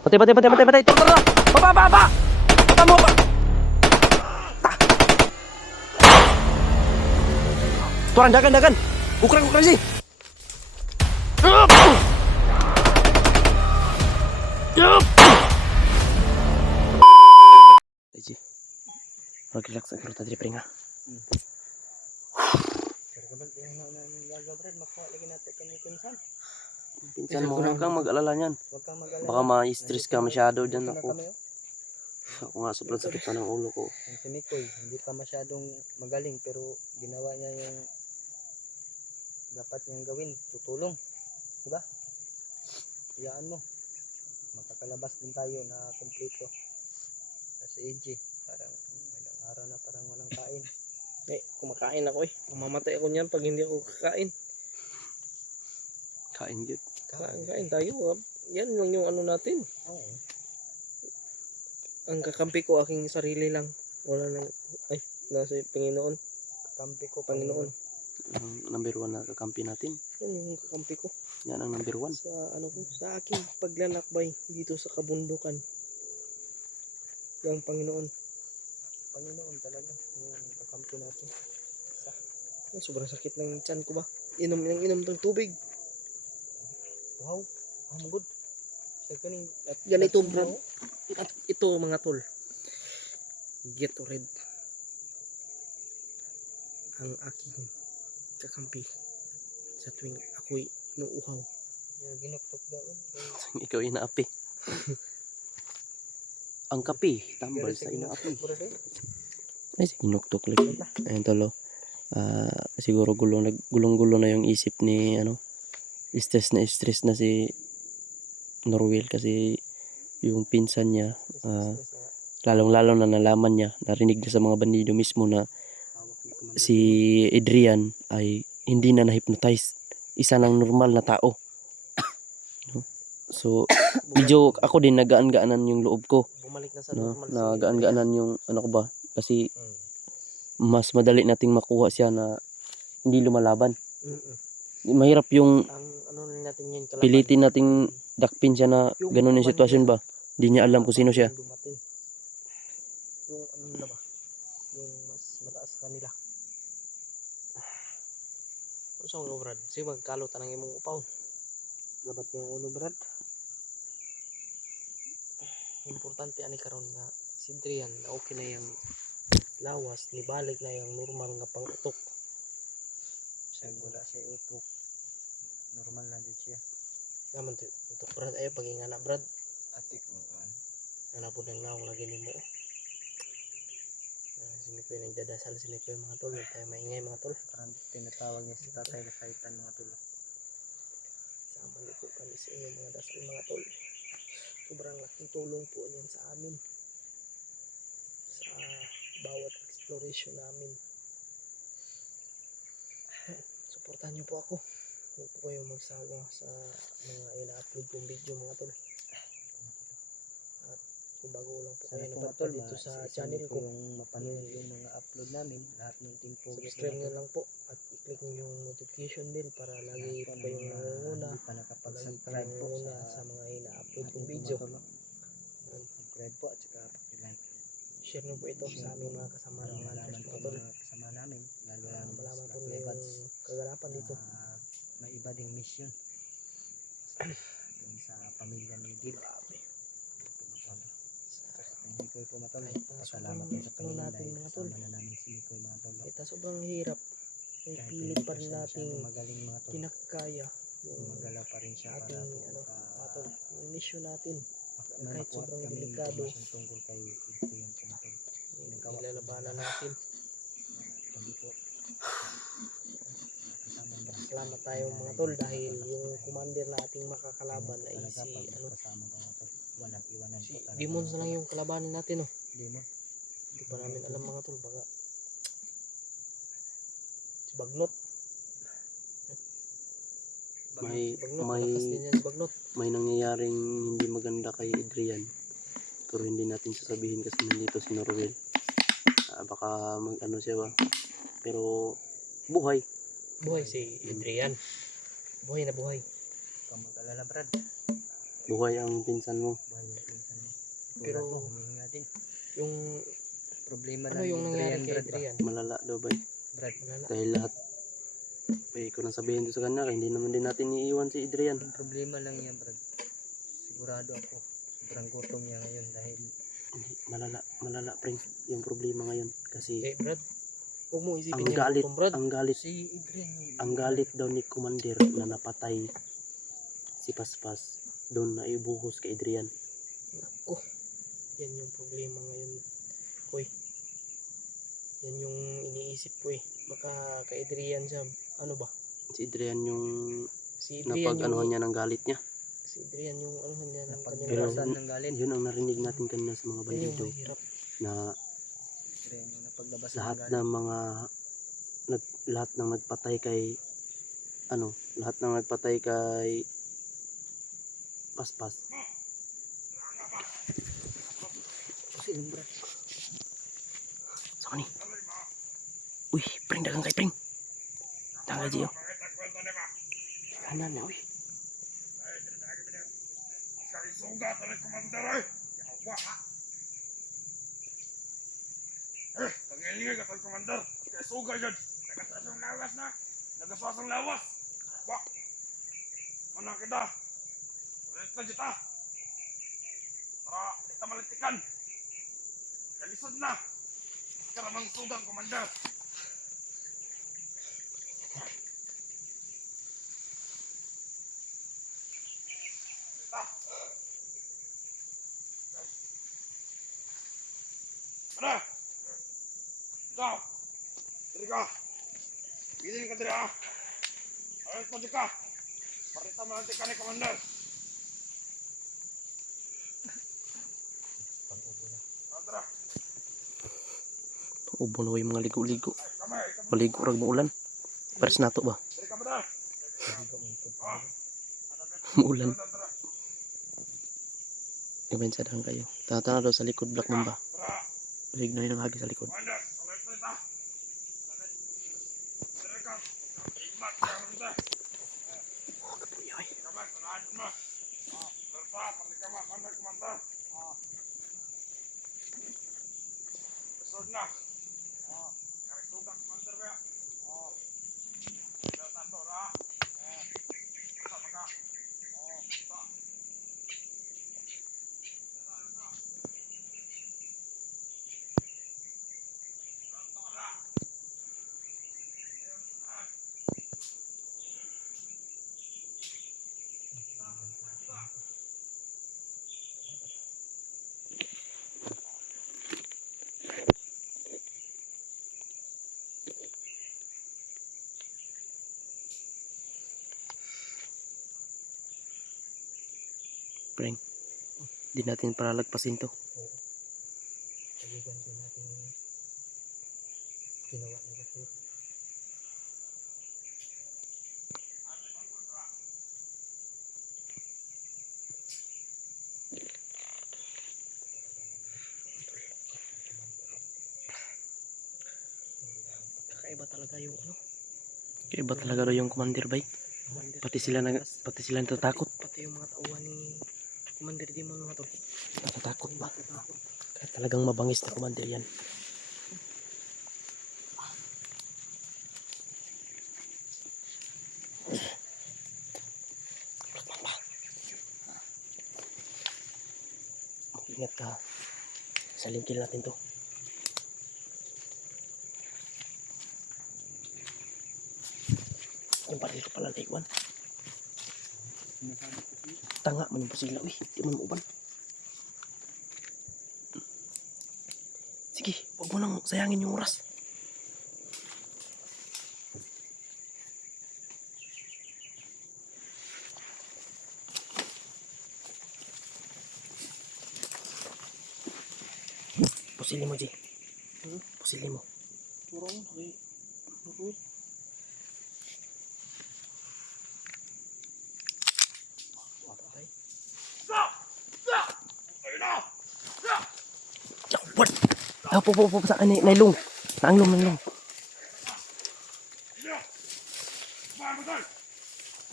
Patay, patay, patay, patay, patay. Tara, tara. Baba, baba. Baba mo, baba. Turan, dagan, dagan. Ukuran, ukuran sih. Aji. Relax agro tadi peringa. Pinsan mo, huwag kang mag-alala niyan. Baka ma-stress ka masyado dyan ako. Ako nga, sobrang sakit pa ng ulo ko. Si Mikoy, hindi pa masyadong magaling pero ginawa niya yung dapat niyang gawin, tutulong. Diba? Hayaan mo. Makakalabas din tayo na kompleto. Kasi AJ, parang ilang araw na parang walang kain. Kumakain ako eh. Mamamatay ako niyan pag hindi ako kakain. Kain yun. Kain tayo. Yan lang yung ano natin. Oo. Ang kakampi ko aking sarili lang. Wala nang nasa Panginoon. Kampi ko Panginoon. Ang number 1 na kakampi natin. Yan yung kakampi ko. Yan ang number 1. Sa ano ko, sa aking paglalakbay dito sa kabundukan. Yung Panginoon. Panginoon talaga. Yung kakampi natin. Sobrang sakit ng tiyan ko ba? Inom ng tubig. Wow. Oh, good. Second, At ganito bro. At ito mga tol. Gatorade. Ang aking kakampi sa tuwing ako'y inuuhaw. yung ginuktok daon. Ikaw inaapi. Ang kapi, tambal sa inaapi. Ay, sinuktok lagi. Ayun tolo. Siguro gulong-gulo na yung isip ni stress na si Norwell kasi yung pinsan niya, lalong-lalo na nalaman niya, narinig niya sa mga bandido mismo na si Adrian ay hindi na na-hypnotize. Isa ng normal na tao. So, medyo ako din nagaan-gaanan yung loob ko. Bumalik na sa No, normal. nagaan-gaanan yung ano ko ba? Kasi mas madali nating makuha siya na hindi lumalaban. Mahirap yung Ang ano natin yun, kalaban. pilitin nating dakpin siya na ganun yung sitwasyon ba. Hindi niya alam kung sino siya. Dumating. Yung ano na ba? Yung mas mataas kanila. Ano sa mga brad? Sige magkalo tanang imong upaw. Labat yung ulo, Brad. Importante ani karon nga si Adrian na okay na yung lawas, nibalik na yung normal nga pang-utok. Wala siya utok. Normal na din siya. Naman to utok brad ay pagingana brad. Atik mo kan. Ana po nang naong lagi nimo. Sini ko nagdadasal sila ko mga tol, tayo maingay mga tol. Parang tinatawag niya si tatay na saitan mga tulo. Sama niyo po kami sa inyo mga dasal mga tol. Sobrang laking tulong po niyan sa amin. Sa bawat exploration namin. Suportahan niyo po ako. Huwag po kayong magsawa sa mga ina-upload kong video mga tol. At kung bago lang po kayo nabatol dito sa channel ko, yung mapanood yung mga upload namin, lahat ng team po. subscribe nyo lang po at i-click nyo yung notification bell para lagi po kayong nangunguna. Hindi pa Lagi nakapag-subscribe kayong po nangunguna sa mga ina-upload kong video. Subscribe po at saka pag-like. Share nyo po ito sa aming mga kasama ng mga Malaman po mga tol. mga kasama namin, lalo lang Malaman po sa nyo yung Evans. kaganapan dito. May iba ding mission sa pamilya ni Dil. Mikoy po matol. Pasalamat din sa Panginoon natin dahil mga tol. kasama na namin si Mikoy mga tol. Kahit na sobrang hirap, ay Kahit pilit hindi pa pa rin siya nating masyadong magaling mga tol. kinakaya yung Magalaw pa rin siya para ating po mga tol, yung mission natin. may kahit makuha sobrang kami delikado. information tungkol kay Ito yan po mga tol. Nilalabanan natin. Hindi po. Kasama niya. Salamat tayo mga tol dahil yung commander na ating makakalaban ay Talaga si pag kasama ka mga tol. Walang iwanan si po talaga. Demons mga na lang tol. yung kalabanin natin oh. Demon. Hindi pa namin alam mga tol baka si Bagnot. May Si Bagnot, may malakas din yan si Bagnot. may nangyayaring hindi maganda kay Adrian. Pero hindi natin sasabihin kasi nandito si Norwell. Baka mag-ano siya ba. Pero buhay. Buhay si Adrian. Buhay na buhay. Huwag mag-alala Brad. Buhay ang pinsan mo. Buhay yung pinsan mo. Pero- Pero humihinga din. Yung Problema ano lang yung nangyari kay Brad ba? Adrian? Malala daw bay. Brad, Wala. Dahil lahat. Bay ko nang sabihin to sa kanya. Kaya hindi naman din natin iiwan si Adrian. ang problema lang yan, Brad. Sigurado ako. Sobrang gutom niya ngayon dahil Hindi, malala pre. Yung problema ngayon. Kasi Eh, Brad, huwag mo isipin ang yung galit, gutom, Brad. ang galit, si Adrian yung ang galit daw ni Commander na napatay si Paspas. Doon na ibuhos kay Adrian. Naku, yan yung problema ngayon, Koy. Yan yung iniisip ko eh. Baka kay Adrian siya, ano ba? Si Adrian yung Si Adrian napag-anuhan yung, niya ng galit niya. si Adrian yung anuhan niya ng kanyang Pero napagbawasan ng galit. yun ang narinig natin kanina sa mga Yan yung bandido mahirap. na Adrian yung napaglabasan lahat ng galit. ng mga lahat ng nagpatay kay lahat ng nagpatay kay Paspas. Kasi yung Brad, Saan ni? Uy, pring dagang kay pring. Dagang kay Gio. Kanan na uy. Sugat oleh komander ay. Yawa ha. Tangilingay ka tol komander. Kaya sugat yan. Nagasasang lawas na. Nagasasang lawas. Wa. Mana kita. Ulit na kita. Para kita malitikan. Kalisod na. Karamang sugang komander. Mana? Ikaw. Diri ka. Bilin ka diri ha. Ayos mo di ka. Parita mo nanti ka ni komander. Tara. Ubo na way mga ligo-ligo. Kamay. Maligo rag muulan. Pares nato ba? Diri ka ba? Muulan. Gamin sa dang kayo. Tata na daw sa likod Black Mamba. Tara. Balik na yun ang hagi sa likod. Komander. Ayos mo ita. Diri ka. Imat ka ronda. Kamay. Sanahan mo. Bersa. Pagkama. Komander komander. Besod na. Kaya sugat komander ba? Tando na. Sama ka. Sa. Pring. Di natin palalagpasin to. paligan din natin yung ginawa nila sa'yo. Kakaiba talaga yung ano. Kaya ba talaga daw yung commander bay? Commander Pati sila natatakot. pati yung mga tauhan ni Commander Demon mga tol. Natatakot ba? Natatakot. Kaya talagang mabangis na commander yan. Ingat ka. Salingkil natin to. Yung baril ko pala naiwan. Tanga man yung pasila. Uy, di man mauban. Sige, huwag mo nang sayangin yung oras. Pusili mo, G. Pusili mo. Turong. Ay. Uy. Patay. Ayun na. What? Ah, po, sa nailong. Naanglong. Iya. Ba, betul.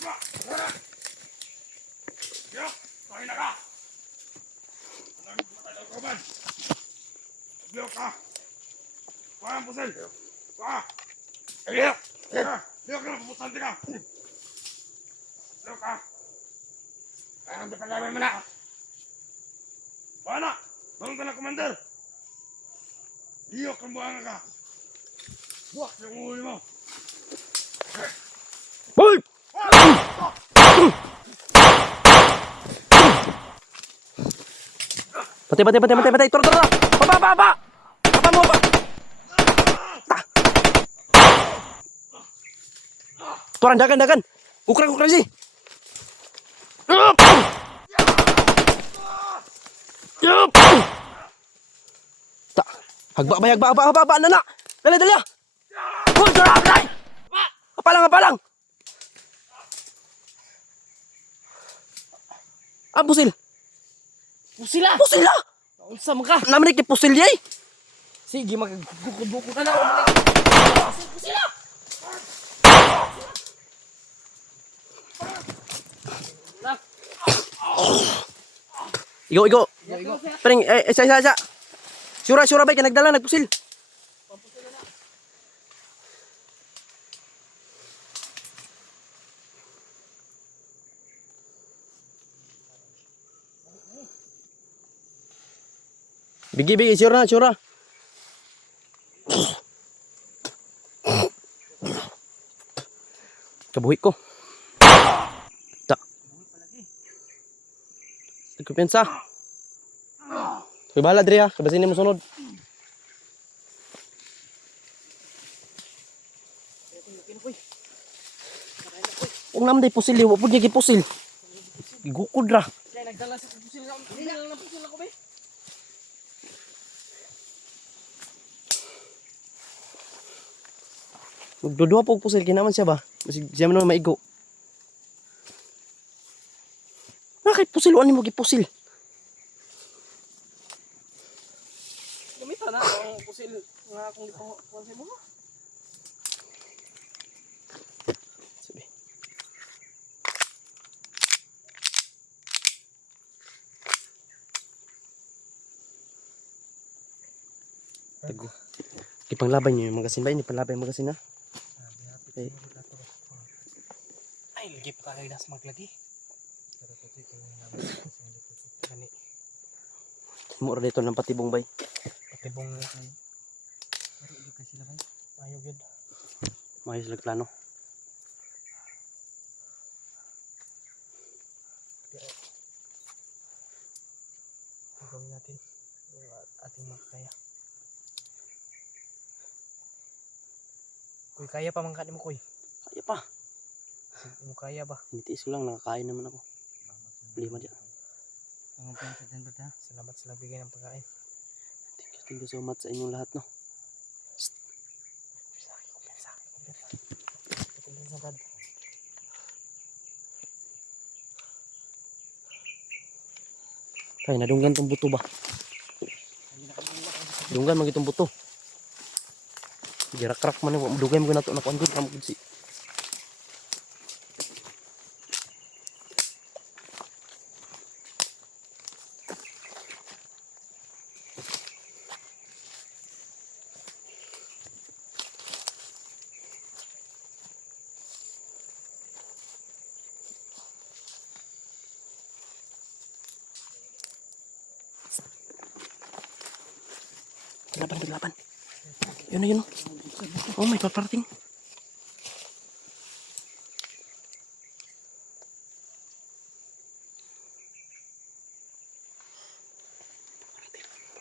Ba. Ya. Mahina ka! Anong matay ng kauban? Biyo ka! Kuha ang pusil! Kuha! Biyo! Biyo ka na, puputante ka! Biyo ka! Kaya nang dipagawin mo na! Kuha na! Bangon ka na, Commander! Biyo kang buhanga ka! Buwak yung ulo mo! Hoy! Patay. Tara. Baba. Baba mo ba? Ta. Turan, dagan. Ukran sih. Yup. Tak. Hagba, nana. Dali. Hoy, sarap dai. Apalang. Pusil. Pusila! Pusil lah. Unsa man ka? Naman ni pusil yay. Sige, magkukod-bukod na ako. Pusila! Igo. Pring, isa. Sura bay, nagdala, nagpusil. Bigi, sura. Kabuhi ko. Tak. Nagkupensa. Kaya bahala, Dre, ha. Kabasin mo sunod. Kung naman day pusil, wapod niya gipusil. Igukod ra. Kaya nagdala sa pusila. Hindi lang na pusila ko, be. Magdudua po pusil, kinaman siya ba? Masig siya man maigo. Bakit pusil? Ano mo gipusil? Gamitan na ang pusil nga kung di mo. Sabi. Tago. Ipanglaban niyo yung magasin ba? Ipanglaban yung magasin, ha? Okay. Ay, lagi pa tayo nas maglagi. Gani. Mura dito ng patibong bay. Patibong na. Pero di kasi sila bay. Ayaw yun. Mayos lang plano. Gawin natin yung ating makakaya. Kuy, kaya pa mangkat mo, kuy. Kaya pa. Mo kaya ba? Hinitiis ko lang, nakakain naman ako. Lima dyan. Salamat sa nagbigay ng pagkain. Thank you so much sa inyong lahat, no? Kumpensa, Dad. Kaya nadunggan tong buto ba? Dunggan man itong buto. Girak-rak man yung dugay mo na ito. Nakuan ko si. Laban. Yun. Oh my God, parating.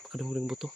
Kadang-kadang buto.